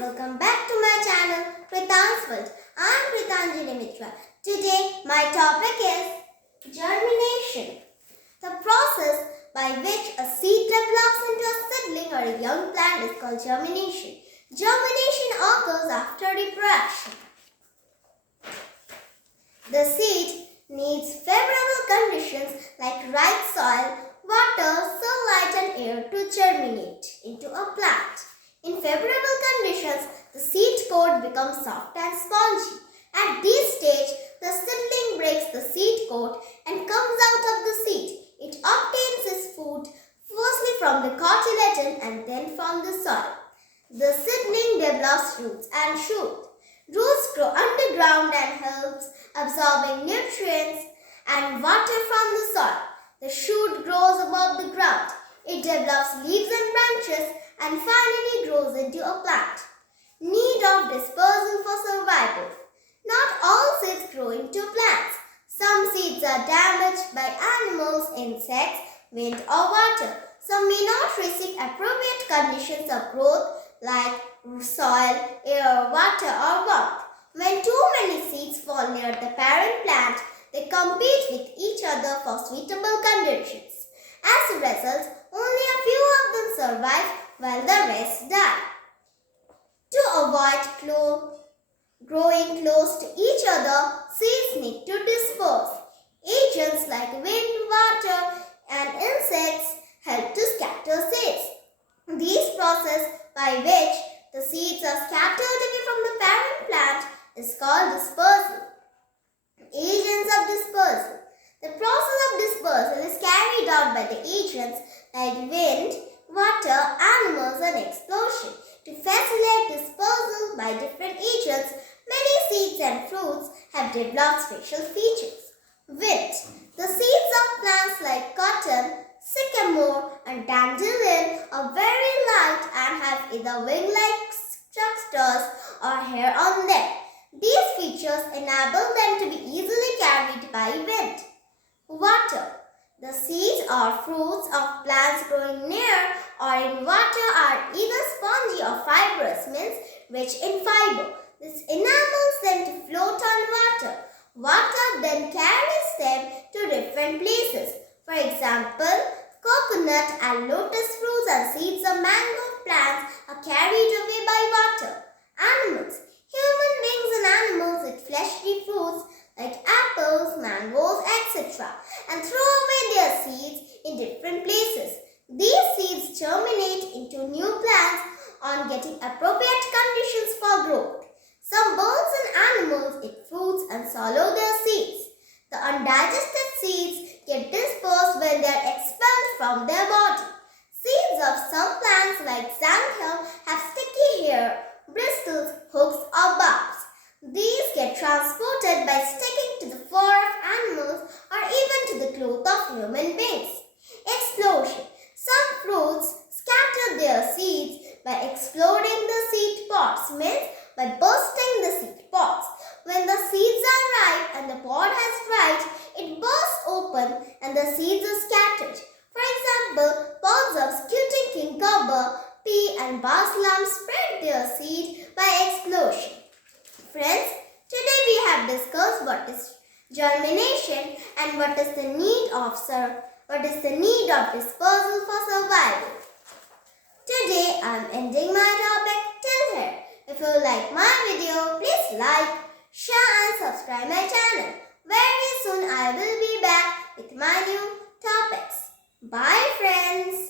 welcome back to my channel Kritanjali. I am Kritanjali. Today my topic is germination. The process by which a seed develops into a seedling or a young plant is called germination. Germination occurs after reproduction. The seed needs favorable conditions like right soil, water, sunlight and air to germinate into a plant. In favorable conditions, the seed coat becomes soft and spongy. At this stage, the seedling breaks the seed coat and comes out of the seed. It obtains its food firstly from the cotyledon and then from the soil. The seedling develops roots and shoot. Roots grow underground and helps absorbing nutrients and water from the soil. The shoot grows above the ground. It develops leaves and branches and finally grows into a plant. Need of dispersal for survival. Not all seeds grow into plants. Some seeds are damaged by animals, insects, wind or water. Some may not receive appropriate conditions of growth like soil, air, water or warmth. When too many seeds fall near the parent plant, they compete with each other for suitable conditions. As a result, only a few of them survive while the rest die. To avoid growing close to each other, seeds need to disperse. Agents like wind, water and insects help to scatter seeds. This process by which the seeds are scattered away from the parent plant is called dispersal. Agents of dispersal. The process of dispersal is carried out by the agents like wind, water, animals and explosion. To facilitate dispersal by different agents, many seeds and fruits have developed special features. Wind. The seeds of plants like cotton, sycamore and dandelion are very light and have either wing-like structures or hair on them. These features enable them to be easily carried by wind. Water. The seeds or fruits of plants growing near or in water are either spongy or fibrous, means rich in fiber. This enables them to float on water. Water then carries them to different places. For example, coconut and lotus fruits and seeds of mango plants are carried away by water. Animals. Human beings and animals eat fleshy fruits like apples, mangoes, etc. and throw away their seeds in different places. These seeds germinate into new plants on getting appropriate conditions for growth. Some birds and animals eat fruits and swallow their seeds. The undigested seeds get dispersed when they are expelled from their body. Seeds of some plants like xanthan have sticky hair, bristles, hooks or barbs. These get transported by sticking to the fur of animals or even to the cloth of human beings. Explosion. Some fruits scatter their seeds by exploding the seed pods, means by bursting the seed pods. When the seeds are ripe and the pod has dried, it bursts open and the seeds are scattered. For example, pods of scuting king cobber, pea and balsam spread their seed by explosion. Friends, today we have discussed what is germination and what is the need of dispersal for survival. Today I am ending my topic till here. If you like my video, please like, share and subscribe my channel. Very soon I will be back with my new topics. Bye friends.